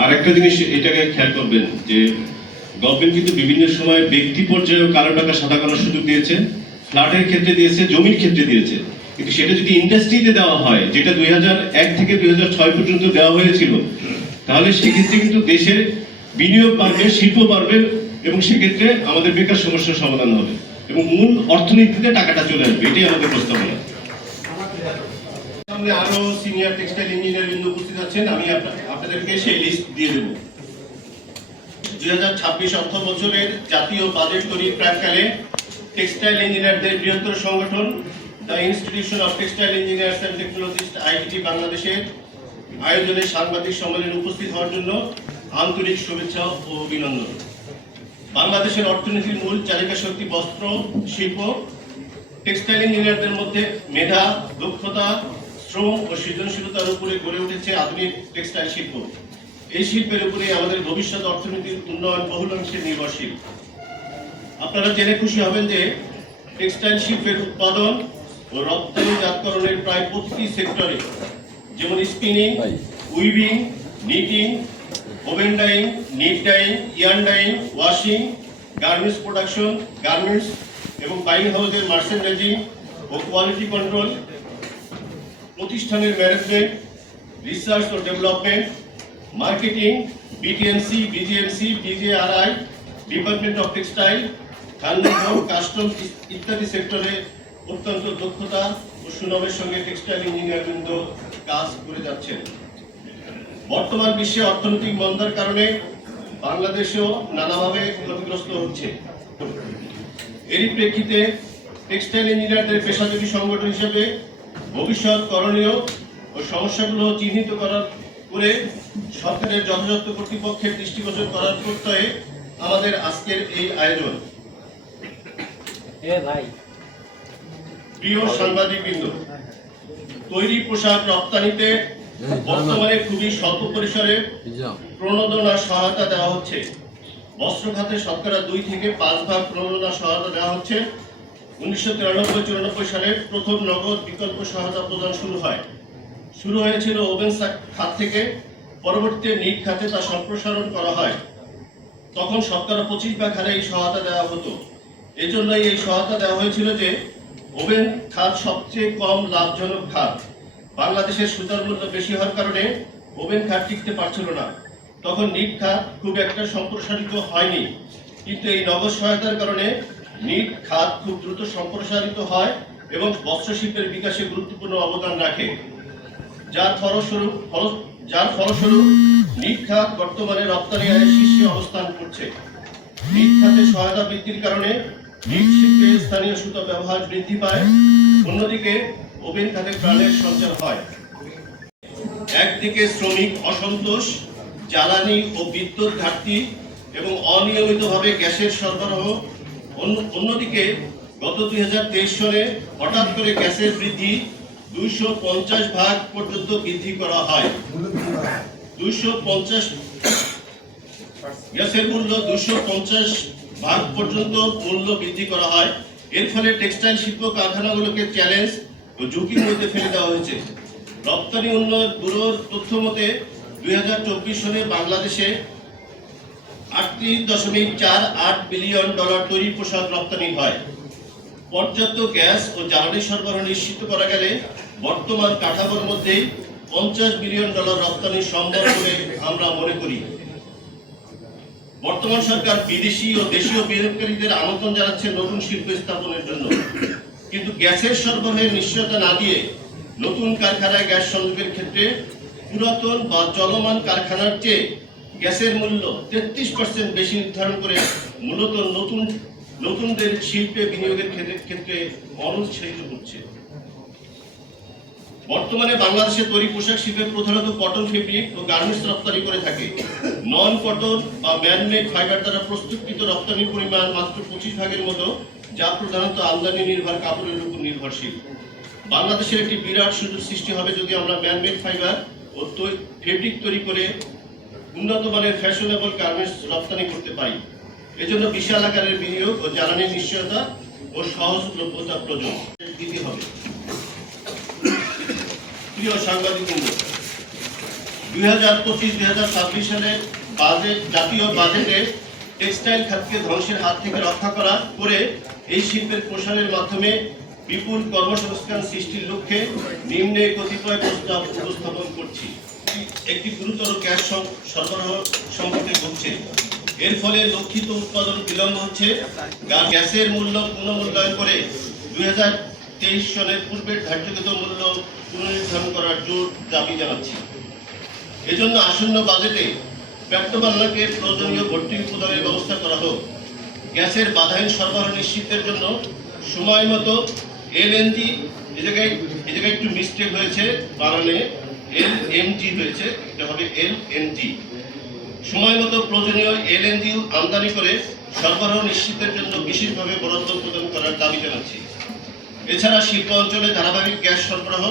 আর একটা জিনিস, এটাকে খেয়াল করবেন যে গভর্নমেন্ট কিন্তু বিভিন্ন সময় ব্যক্তি পর্যায়েও কালো টাকা সাদা করার সুযোগ দিয়েছে ফ্ল্যাটের ক্ষেত্রে দিয়েছে, জমির ক্ষেত্রে দিয়েছে। কিন্তু সেটা যদি ইন্ডাস্ট্রিতে দেওয়া হয়, যেটা দুই এক থেকে দুই হাজার ছয় পর্যন্ত দেওয়া হয়েছিল, তাহলে সেক্ষেত্রে কিন্তু দেশের বিনিয়োগ বাড়বে শিল্প বাড়বে এবং সেক্ষেত্রে আমাদের বেকার সমস্যার সমাধান হবে। এবং মূল অর্থনীতিতে টাকাটা চলে আসবে, এটাই আমাদের প্রস্তাবনা। আরও সিনিয়র টেক্সটাইল ইঞ্জিনিয়ার বিন্দু উপস্থিত আছেন, আমি আপনা- আপনাদেরকে সেই লিস্ট দিয়ে দেব। দুই হাজার ছাব্বিশ অর্থ বছরের জাতীয় বাজেট তৈরির প্রাককালে টেক্সটাইল ইঞ্জিনিয়ারদের বৃহত্তর সংগঠন the institution of textile engineers and technologist বাংলাদেশের আয়োজনে সাংবাদিক সম্মেলনে উপস্থিত হওয়ার জন্য আন্তরিক শুভেচ্ছা ও অভিনন্দন। বাংলাদেশের অর্থনীতির মূল চালিকা শক্তি বস্ত্র, শিল্প টেক্সটাইল ইঞ্জিনিয়ারদের মধ্যে মেধা, দক্ষতা শ্রম ও সৃজনশীলতার উপরে গড়ে উঠেছে আধুনিক টেক্সটাইল শিল্প। এই শিল্পের উপরে আমাদের ভবিষ্যৎ অর্থনীতির উন্নয়ন বহুল অংশে নির্ভরশীল। আপনারা জেনে খুশি হবেন যে টেক্সটাইল শিল্পের উৎপাদন ও রপ্তানিজাতকরণের প্রায় প্রতিটি সেক্টরে যেমন spinning weaving knitting woven dyeing knit dyeing yarn dyeing washing garments production garments এবং বাইং হাউসের মার্চেন্ডাইজিং ও কোয়ালিটি কন্ট্রোল প্রতিষ্ঠানের management research O development marketing BTMC BGMC BJRI department of textile খানবোর্ড custom ইত্যাদি সেক্টরে অত্যন্ত দক্ষতা ও সুনামের সঙ্গে টেক্সটাইল ইঞ্জিনিয়ারবৃন্দ কাজ করে যাচ্ছেন। বর্তমান বিশ্বে অর্থনৈতিক মন্দার কারণে বাংলাদেশেও নানাভাবে ক্ষতিগ্রস্ত হচ্ছে। এরই প্রেক্ষিতে টেক্সটাইল ইঞ্জিনিয়ারদের পেশাজীবী সংগঠন হিসেবে ভবিষ্যৎ করণীয় ও সমস্যাগুলো চিহ্নিত করার করে সরকারের যথাযথ কর্তৃপক্ষের দৃষ্টিগোচর করার প্রত্যয়ে আমাদের আজকের এই আয়োজন। প্রিয় সাংবাদিকবৃন্দ তৈরি পোশাক রপ্তানিতে বর্তমানে খুবই স্বল্প পরিসরে প্রণোদনা সহায়তা দেওয়া হচ্ছে। বস্ত্র খাতে শতকরা দুই থেকে পাঁচ ভাগ প্রণোদনা সহায়তা দেওয়া হচ্ছে। উনিশশো তিরানব্বই চুরানব্বই সালে প্রথম নগদ বিকল্প সহায়তা প্রদান শুরু হয়। শুরু হয়েছিল ওভেন খাত থেকে, পরবর্তীতে নিট খাতে তা সম্প্রসারণ করা হয়। তখন শতকরা পঁচিশ ভাগ হারে এই সহায়তা দেওয়া হতো। এজন্যই এই সহায়তা দেওয়া হয়েছিল যে ওভেন খাত সবচেয়ে কম লাভজনক খাত। বাংলাদেশের সুতার মূল্য বেশি হওয়ার কারণে ওভেন খাত টিকতে পারছিল না। তখন নিট খাত খুব একটা সম্প্রসারিত হয়নি। কিন্তু এই নগদ সহায়তার কারণে নিট খাত খুব দ্রুত সম্প্রসারিত হয় এবং বস্ত্রশিল্পের বিকাশে গুরুত্বপূর্ণ অবদান রাখে। যার ফলস্বরূপ যার ফলস্বরূপ নিট খাত বর্তমানে রপ্তানি আয়ের শীর্ষে অবস্থান করছে। নিট খাতে সহায়তা বৃদ্ধির কারণে নিট শিল্পে স্থানীয় সুতা ব্যবহার বৃদ্ধি পায়, অন্যদিকে ওভেন খাতে প্রাণের সঞ্চার হয়। একদিকে শ্রমিক অসন্তোষ, জ্বালানি ও বিদ্যুৎ ঘাটতি এবং অনিয়মিতভাবে গ্যাসের সরবরাহ অন্যদিকে গত দুই সালে হঠাৎ করে গ্যাসের বৃদ্ধি দুইশো পঞ্চাশ ভাগ পর্যন্ত বৃদ্ধি করা হয়। দুইশো পঞ্চাশ গ্যাসের মূল্য দুশো পঞ্চাশ ভাগ পর্যন্ত মূল্য বৃদ্ধি করা হয়। এর ফলে টেক্সটাইল শিল্প কারখানাগুলোকে চ্যালেঞ্জ ও ঝুঁকির মধ্যে ফেলে দেওয়া হয়েছে। রপ্তানি উন্নয়ন ব্যুরোর তথ্য মতে, দুই সালে বাংলাদেশে আটত্রিশ দশমিক চার আট বিলিয়ন ডলার তৈরি পোশাক রপ্তানি হয়। পর্যাপ্ত গ্যাস ও জ্বালানি সরবরাহ নিশ্চিত করা গেলে বর্তমান কাঠামোর মধ্যেই পঞ্চাশ বিলিয়ন ডলার রপ্তানি সম্ভব বলে আমরা মনে করি। বর্তমান সরকার বিদেশি ও দেশীয় বিনিয়োগকারীদের আমন্ত্রণ জানাচ্ছে নতুন শিল্প স্থাপনের জন্য। কিন্তু গ্যাসের সরবরাহের নিশ্চয়তা না দিয়ে নতুন কারখানায় গ্যাস সংযোগের ক্ষেত্রে পুরাতন বা চলমান কারখানার চেয়ে গ্যাসের মূল্য তেত্রিশ পার্সেন্ট বেশি নির্ধারণ করে মূলত নতুন, নতুনদের শিল্পে বিনিয়োগের ক্ষেত্রে- অনুৎসাহিত করছে বর্তমানে বাংলাদেশে তৈরি পোশাক শিল্পে প্রধানত কটন ফেব্রিক ও গার্মেন্টস রপ্তানি করে থাকে। নন কটন বা ম্যানমেড ফাইবার দ্বারা প্রস্তুতকৃত রপ্তানির পরিমাণ মাত্র পঁচিশ ভাগের মতো, যা প্রধানত আমদানি নির্ভর কাপড়ের উপর নির্ভরশীল। বাংলাদেশের একটি বিরাট সুযোগ সৃষ্টি হবে যদি আমরা ম্যানমেড ফাইবার ও ফেব্রিক তৈরি করে উন্নত মানের ফ্যাশনেবল গার্মেন্টস রপ্তানি করতে পারি। এজন্য বিশাল আকারের বিনিয়োগ ও জ্বালানির নিশ্চয়তা ও সহজলভ্যতা প্রয়োজন দিতে হবে। প্রিয় সাংবাদিক দুই হাজার পঁচিশ, দুই হাজার ছাব্বিশ সালে বাজেট, জাতীয় বাজেটে টেক্সটাইল খাতকে ধ্বংসের হাত থেকে রক্ষা করা করে এই শিল্পের প্রসারের মাধ্যমে বিপুল কর্মসংস্থান সৃষ্টির লক্ষ্যে নিম্নে কতিপয় প্রস্তাব উপস্থাপন করছি। একটি গুরুতর গ্যাস সরবরাহ সম্পর্কে ঘটছে এর ফলে লক্ষিত উৎপাদন বিলম্ব হচ্ছে। গ্যাসের মূল্য পুনঃমূল্যায়ন করে দুই তেইশ সনের পূর্বের ধার্যকৃত মূল্য পুনর্নির্ধারণ করার জোর দাবি জানাচ্ছি। এজন্য আসন্ন বাজেটে পেট্রোবাংলাকে প্রয়োজনীয় ভর্তি প্রদানের ব্যবস্থা করা হোক। গ্যাসের বাধাহীন সরবরাহ নিশ্চিতের জন্য সময় মতো এলএনজি এ জায়গায় এ জায়গায় একটু মিস্টেক হয়েছে বানানে। এল এনজি হয়েছে, এটা হবে এল এনজি সময় মতো প্রয়োজনীয় এলএনজি আমদানি করে সরবরাহ নিশ্চিতের জন্য বিশেষভাবে বরাদ্দ প্রদান করার দাবি জানাচ্ছি। এছাড়া শিল্প অঞ্চলে ধারাবাহিক গ্যাস সরবরাহ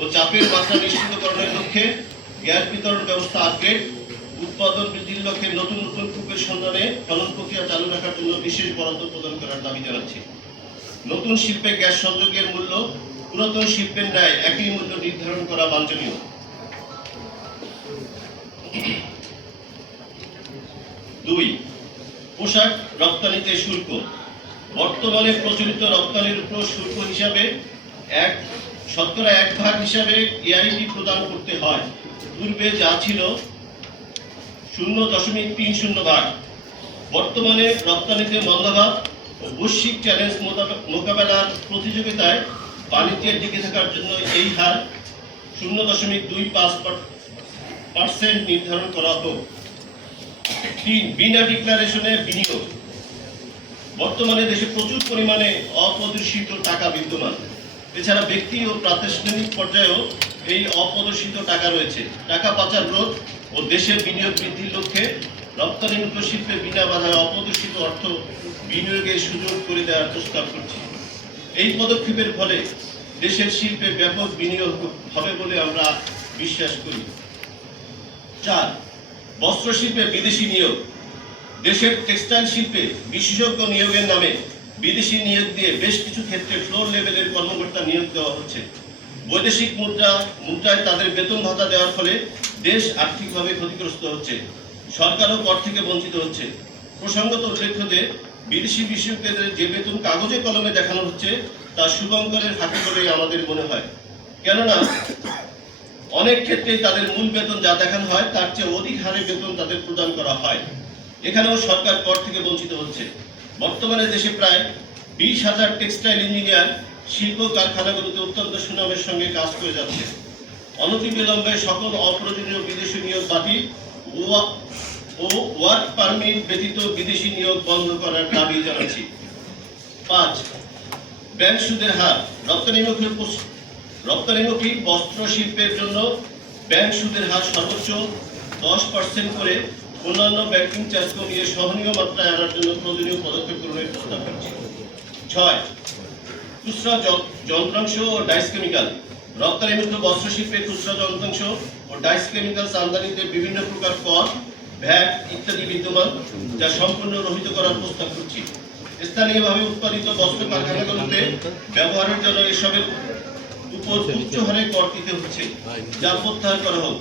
ও চাপের মাত্রা নিশ্চিতকরণের লক্ষ্যে গ্যাস বিতরণ ব্যবস্থা আপগ্রেড উৎপাদন বৃদ্ধির লক্ষ্যে নতুন নতুন কূপের সন্ধানে খনন প্রক্রিয়া চালু রাখার জন্য বিশেষ বরাদ্দ প্রদান করার দাবি জানাচ্ছি। নতুন শিল্পে গ্যাস সংযোগের মূল্য পুরাতন শিল্পের ন্যায় একই মূল্য নির্ধারণ করা বাঞ্ছনীয়। দুই, পোশাক রপ্তানিতে শুল্ক। বর্তমানে প্রচলিত রপ্তানির উপর শুল্ক হিসাবে এক, শতকরা এক ভাগ হিসাবে এআইটি প্রদান করতে হয়। পূর্বে যা ছিল শূন্য দশমিক তিন শূন্য ভাগ। বর্তমানে রপ্তানিতে মন্দাভাব ও বৈশ্বিক চ্যালেঞ্জ মোকাবেলার প্রতিযোগিতায় বাণিজ্যের টিকে থাকার জন্য এই হার শূন্য দশমিক দুই পাঁচ পার্সেন্ট নির্ধারণ করা হোক তিন বিনা ডিক্লারেশনে বিনিয়োগ। বর্তমানে দেশে প্রচুর পরিমাণে অপ্রদর্শিত টাকা বিদ্যমান। এছাড়া ব্যক্তি ও প্রাতিষ্ঠানিক পর্যায়েও এই অপ্রদর্শিত টাকা রয়েছে। টাকা পাচার রোধ ও দেশের বিনিয়োগ বৃদ্ধির লক্ষ্যে রপ্তানিমুক্ত শিল্পে বিনা বাধায় অপ্রদর্শিত অর্থ বিনিয়োগের সুযোগ করে দেওয়ার প্রস্তাব করছি। এই পদক্ষেপের ফলে দেশের শিল্পে ব্যাপক বিনিয়োগ হবে বলে আমরা বিশ্বাস করি। চার বস্ত্র শিল্পে বিদেশি নিয়োগ, দেশের টেক্সটাইল শিল্পে বিশেষজ্ঞ নিয়োগের নামে বিদেশি নিয়োগ দিয়ে বেশ কিছু ক্ষেত্রে ফ্লোর লেভেলের কর্মকর্তা নিয়োগ দেওয়া হচ্ছে। বৈদেশিক মুদ্রা, মুদ্রায় তাদের বেতন ভাতা দেওয়ার ফলে দেশ আর্থিকভাবে ক্ষতিগ্রস্ত হচ্ছে, সরকারও কর থেকে বঞ্চিত হচ্ছে। প্রসঙ্গত উল্লেখ্য যে, বিদেশি বিশেষজ্ঞদের যে বেতন কাগজে কলমে দেখানো হচ্ছে, তা শুভঙ্করের হাতে করেই আমাদের মনে হয়। কেননা অনেক ক্ষেত্রেই তাদের মূল বেতন যা দেখানো হয়, তার চেয়ে অধিক হারে বেতন তাদের প্রদান করা হয়। এখানেও সরকার কর থেকে বঞ্চিত হচ্ছে। বর্তমানে দেশে প্রায় বিশ হাজার টেক্সটাইল ইঞ্জিনিয়ার শিল্প কারখানাগুলোতে অত্যন্ত সুনামের সঙ্গে কাজ করে যাচ্ছে। অনতিবিলম্বে সকল অপ্রয়োজনীয় বিদেশি নিয়োগ বাতিল ও- ওয়ার্ক পারমিট ব্যতীত বিদেশি নিয়োগ বন্ধ করার দাবি জানাচ্ছি। পাঁচ, ব্যাংক সুদের হার। রপ্তানিমুখী রপ্তানিমুখী বস্ত্র শিল্পের জন্য ব্যাংক সুদের হার সর্বোচ্চ দশ পার্সেন্ট করে অন্যান্য ব্যাংকিং চার্জ কমিয়ে সহনীয় মাত্রায় আনার জন্য প্রয়োজনীয় পদক্ষেপ গ্রহণের প্রস্তাব করছি। ছয়, খুচরা যন্ত্রাংশ ও ডাইস কেমিক্যাল রপ্তানিমুক্ত বস্ত্র শিল্পে খুচরা যন্ত্রাংশ ও ডাইস কেমিক্যালস আমদানিতে বিভিন্ন প্রকার কর, ভ্যাট ইত্যাদি বিদ্যমান, যা সম্পূর্ণ রহিত করার প্রস্তাব করছি। স্থানীয়ভাবে উৎপাদিত বস্ত্র কারখানাগুলোতে ব্যবহারের জন্য এসবের উপর উচ্চ হারে কর দিতে হচ্ছে। যা প্রত্যাহার করা হোক।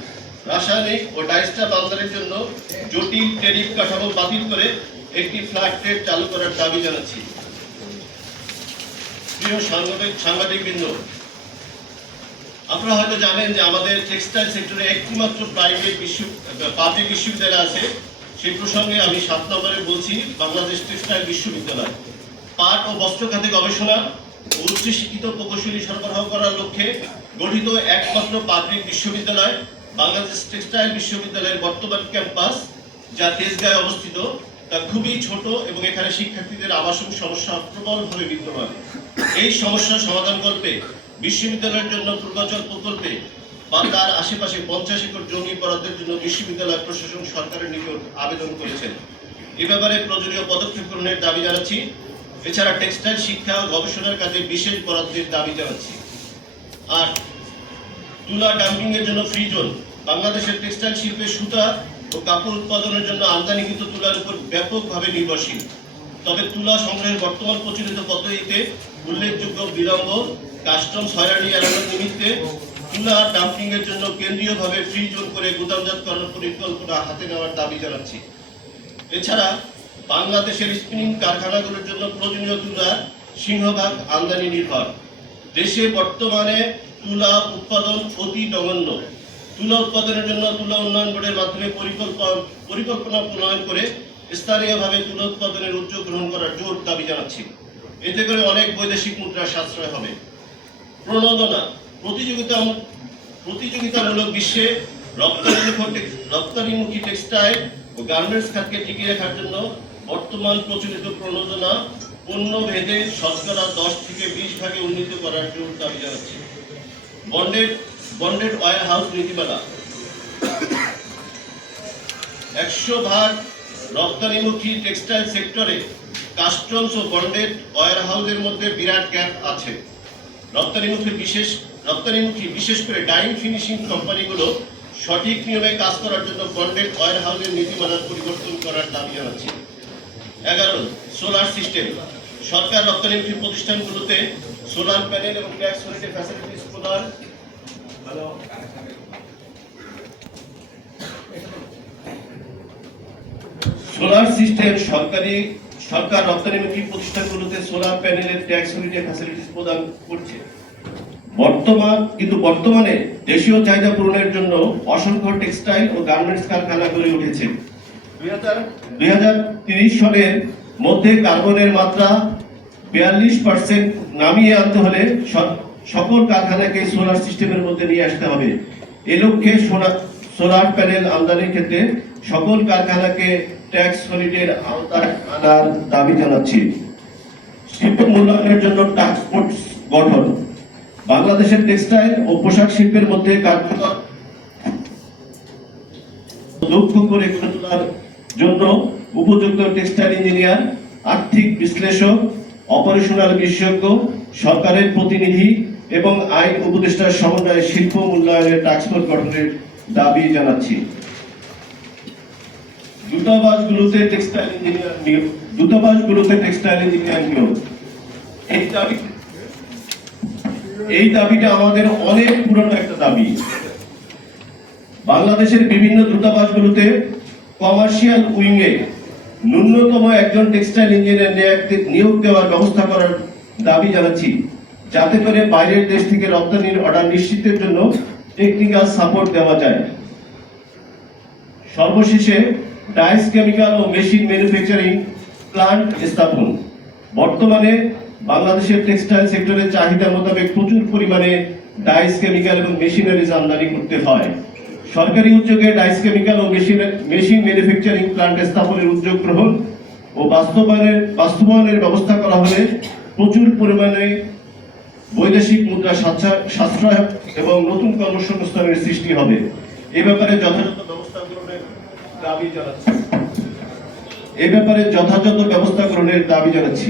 রাসায়নিক ও ডাইস্টার আমদানির জন্য জটিল টেরিফ কাঠামো বাতিল করে একটি ফ্ল্যাট রেট চালু করার দাবি জানাচ্ছি। প্রিয় সাংবাদিক সাংবাদিকবৃন্দ আপনারা হয়তো জানেন যে আমাদের টেক্সটাইল সেক্টরে একটিমাত্র প্রাইভেট বিশ্ব পাবলিক বিশ্ববিদ্যালয় আছে। সেই প্রসঙ্গে আমি সাত নম্বরে বলছি বাংলাদেশ টেক্সটাইল বিশ্ববিদ্যালয়। পাট ও বস্ত্র খাতে গবেষণা উচ্চশিক্ষিত প্রকৌশলী সরবরাহ করার লক্ষ্যে গঠিত একমাত্র পাবলিক বিশ্ববিদ্যালয়, বাংলাদেশ টেক্সটাইল বিশ্ববিদ্যালয়ের বর্তমান ক্যাম্পাস, যা তেজগাঁয়ে অবস্থিত। তা খুবই ছোট এবং এখানে শিক্ষার্থীদের আবাসন সমস্যা প্রবলভাবে বিদ্যমান। এই সমস্যার সমাধান করতে বিশ্ববিদ্যালয়ের জন্য পূর্বাচল প্রকল্পে বা তার আশেপাশে পঞ্চাশ একর জমি বরাদ্দের জন্য বিশ্ববিদ্যালয় প্রশাসন সরকারের নিকট আবেদন করেছেন। এ ব্যাপারে প্রয়োজনীয় পদক্ষেপ গ্রহণের দাবি জানাচ্ছি। এছাড়া টেক্সটাইল শিক্ষা গবেষণার কাজে বিশেষ বরাদ্দের দাবি জানাচ্ছি। আর তুলা ডাম্পিং এর জন্য ফ্রি জোন। বাংলাদেশের টেক্সটাইল শিল্পে সুতা ও কাপড় উৎপাদনের জন্য আমদানিকৃত তুলার উপর ব্যাপকভাবে নির্ভরশীল। তবে তুলা সংগ্রহের বর্তমান প্রচলিত পদ্ধতিতে উল্লেখযোগ্য বিলম্ব, কাস্টমস হয়রানি এড়ানোর নিমিত্তে তুলা ডাম্পিং এর জন্য কেন্দ্রীয়ভাবে ফ্রি জোন করে গুদামজাত গুদামজাতকরণ পরিকল্পনা হাতে নেওয়ার দাবি জানাচ্ছি। এছাড়া বাংলাদেশের স্পিনিং কারখানাগুলোর জন্য প্রয়োজনীয় তুলা, সিংহভাগ আমদানি নির্ভর। দেশে বর্তমানে তুলা উৎপাদন অতি নগণ্য। তুলা উৎপাদনের জন্য তুলা উন্নয়ন বোর্ডের মাধ্যমে পরিকল্পনা প্রণয়ন করে স্থানীয়ভাবে তুলা উৎপাদনের উদ্যোগ গ্রহণ করার জোর দাবি জানাচ্ছি। এতে করে অনেক বৈদেশিক মুদ্রার সাশ্রয় হবে। প্রণোদনা। প্রতিযোগিতা প্রতিযোগিতামূলক বিশ্বে রপ্তানিমুখী রপ্তানিমুখী টেক্সটাইল ও গার্মেন্টস খাতকে টিকিয়ে রাখার জন্য বর্তমান প্রচলিত প্রণোদনা পণ্য ভেদে শতকরা দশ থেকে বিশ ভাগে উন্নীত করার জোর দাবি জানাচ্ছি। বন্ডেড বন্ডেড ওয়ার হাউস নীতিমালা। একশো ভাগ রপ্তানিমুখী টেক্সটাইল সেক্টরে কাস্টমস ও বন্ডেড ওয়ার হাউসের মধ্যে বিরাট গ্যাপ আছে। রপ্তানিমুখী বিশেষ রপ্তানিমুখী বিশেষ করে ডাইং ফিনিশিং কোম্পানিগুলো সঠিক নিয়মে কাজ করার জন্য বন্ডেড ওয়ার হাউসের নীতিমালার পরিবর্তন করার দাবি জানাচ্ছি। এগারো, সোলার সিস্টেম। সরকার রপ্তানিমুখী প্রতিষ্ঠানগুলোতে সোলার প্যানেল এবং ট্যাক্স হলিডে ফ্যাসিলিটিস প্রদান। সোলার সিস্টেম সরকারি সরকার রপ্তানিমুখী প্রতিষ্ঠানগুলোতে সোলার প্যানেলের ট্যাক্স হলিডে ফ্যাসিলিটিস প্রদান করছে। বর্তমান কিন্তু বর্তমানে দেশীয় চাহিদা পূরণের জন্য অসংখ্য টেক্সটাইল ও গার্মেন্টস কারখানা গড়ে উঠেছে। দুই সালের মধ্যে কার্বনের মাত্রা বিয়াল্লিশ পার্সেন্ট নামিয়ে আনতে হলে সকল কারখানাকে সোলার সিস্টেমের মধ্যে নিয়ে আসতে হবে। এ লক্ষ্যে সোলার প্যানেল আমদানির ক্ষেত্রে সকল কারখানাকে ট্যাক্স হলিডের আওতায় আনার দাবি জানাচ্ছি। শিল্প মূল্যায়নের জন্য টাস্ক গঠন। বাংলাদেশের টেক্সটাইল ও পোশাক শিল্পের মধ্যে কার্যকর দক্ষ করে গড়ে তোলার জন্য উপযুক্ত টেক্সটাইল ইঞ্জিনিয়ার, আর্থিক বিশ্লেষক, অপারেশনাল বিশেষজ্ঞ, সরকারের প্রতিনিধি এবং আইন উপদেষ্টার সমন্বয়ে শিল্প মূল্যায়নের টাস্কফোর্স গঠনের দাবি জানাচ্ছি। দূতাবাসগুলোতে টেক্সটাইল ইঞ্জিনিয়ার নিয়োগ, দূতাবাসগুলোতে টেক্সটাইল ইঞ্জিনিয়ার নিয়োগ। এই দাবি, এই দাবিটা আমাদের অনেক পুরনো একটা দাবি। বাংলাদেশের বিভিন্ন দূতাবাসগুলোতে কমার্শিয়াল উইংয়ে ন্যূনতম একজন টেক্সটাইল ইঞ্জিনিয়ার নিয়োগ- দেওয়ার ব্যবস্থা করার দাবি জানাচ্ছি। যাতে করে বাইরের দেশ থেকে রপ্তানির অর্ডার নিশ্চিতের জন্য টেকনিক্যাল সাপোর্ট দেওয়া যায়। সর্বশেষে ডাইস কেমিক্যাল ও মেশিন ম্যানুফ্যাকচারিং প্লান্ট স্থাপন। বর্তমানে বাংলাদেশের টেক্সটাইল সেক্টরের চাহিদা মোতাবেক প্রচুর পরিমাণে ডাইস কেমিক্যাল এবং মেশিনারিজ আমদানি করতে হয়। সরকারি উদ্যোগে ডাইস কেমিক্যাল ও মেশিন মেশিন ম্যানুফ্যাকচারিং প্লান্ট স্থাপনের উদ্যোগ গ্রহণ ও বাস্তবায়নের বাস্তবায়নের ব্যবস্থা করা হলে প্রচুর পরিমাণে বৈদেশিক মুদ্রা সাশ্রয়- এবং নতুন কর্মসংস্থানের সৃষ্টি হবে। এ ব্যাপারে যথাযথ ব্যবস্থা গ্রহণের দাবি জানাচ্ছি। এ ব্যাপারে যথাযথ ব্যবস্থা গ্রহণের দাবি জানাচ্ছি।